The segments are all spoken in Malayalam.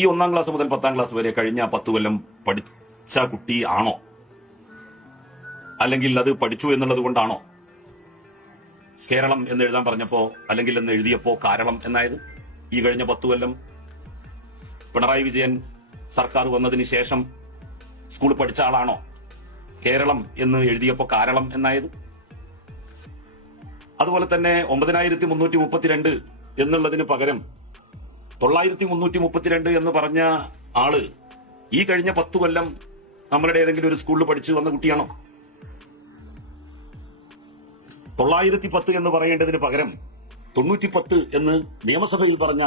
ഈ 1-ാം ക്ലാസ് മുതൽ 10-ാം ക്ലാസ് വരെ കഴിഞ്ഞ 10 കൊല്ലം പഠിച്ച കുട്ടി ആണോ? അല്ലെങ്കിൽ അത് പഠിച്ചു എന്നുള്ളത് കൊണ്ടാണോ കേരളം എന്ന് എഴുതാൻ പറഞ്ഞപ്പോ അല്ലെങ്കിൽ എന്ന് എഴുതിയപ്പോ കാരളം എന്നായത്? ഈ കഴിഞ്ഞ 10 കൊല്ലം പിണറായി വിജയൻ സർക്കാർ വന്നതിന് ശേഷം സ്കൂൾ പഠിച്ച ആളാണോ കേരളം എന്ന് എഴുതിയപ്പോ കാരളം എന്നായത്? അതുപോലെ തന്നെ 9332 എന്നുള്ളതിന് പകരം 9332 എന്ന് പറഞ്ഞ ആള് ഈ കഴിഞ്ഞ 10 കൊല്ലം നമ്മളുടെ ഏതെങ്കിലും ഒരു സ്കൂളിൽ പഠിച്ചു വന്ന കുട്ടിയാണോ? 910 എന്ന് പറയേണ്ടതിന് പകരം 910 എന്ന് നിയമസഭയിൽ പറഞ്ഞ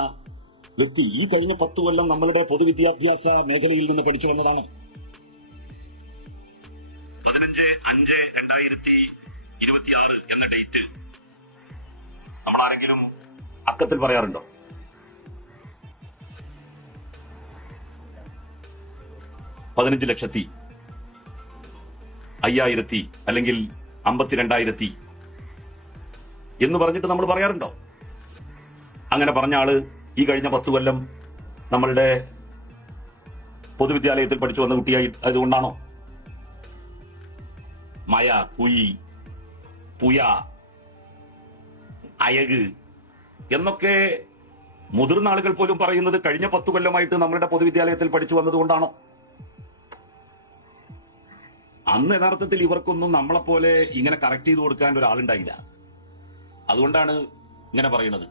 വ്യക്തി ഈ കഴിഞ്ഞ 10 കൊല്ലം നമ്മളുടെ പൊതുവിദ്യാഭ്യാസ മേഖലയിൽ നിന്ന് പഠിച്ചു വന്നതാണ്. 15/5/2026 എന്ന ഡേറ്റ് നമ്മളാരെങ്കിലും അക്കത്തിൽ പറയാറുണ്ടോ? 15,05,000 അല്ലെങ്കിൽ 52,000 എന്ന് പറഞ്ഞിട്ട് നമ്മൾ പറയാറുണ്ടോ? അങ്ങനെ പറഞ്ഞ ആള് ഈ കഴിഞ്ഞ 10 കൊല്ലം നമ്മളുടെ പൊതുവിദ്യാലയത്തിൽ പഠിച്ചു വന്ന കുട്ടിയായി അതുകൊണ്ടാണോ? മയ, കുയി, പുയ, അയക് എന്നൊക്കെ മുതിർന്ന ആളുകൾ പോലും പറയുന്നത് കഴിഞ്ഞ 10 കൊല്ലമായിട്ട് നമ്മളുടെ പൊതുവിദ്യാലയത്തിൽ പഠിച്ചു വന്നതുകൊണ്ടാണോ? അന്ന് യഥാർത്ഥത്തിൽ ഇവർക്കൊന്നും നമ്മളെപ്പോലെ ഇങ്ങനെ കറക്റ്റ് ചെയ്ത് കൊടുക്കാൻ ഒരാളുണ്ടായില്ല. അതുകൊണ്ടാണ് ഇങ്ങനെ പറയുന്നത്.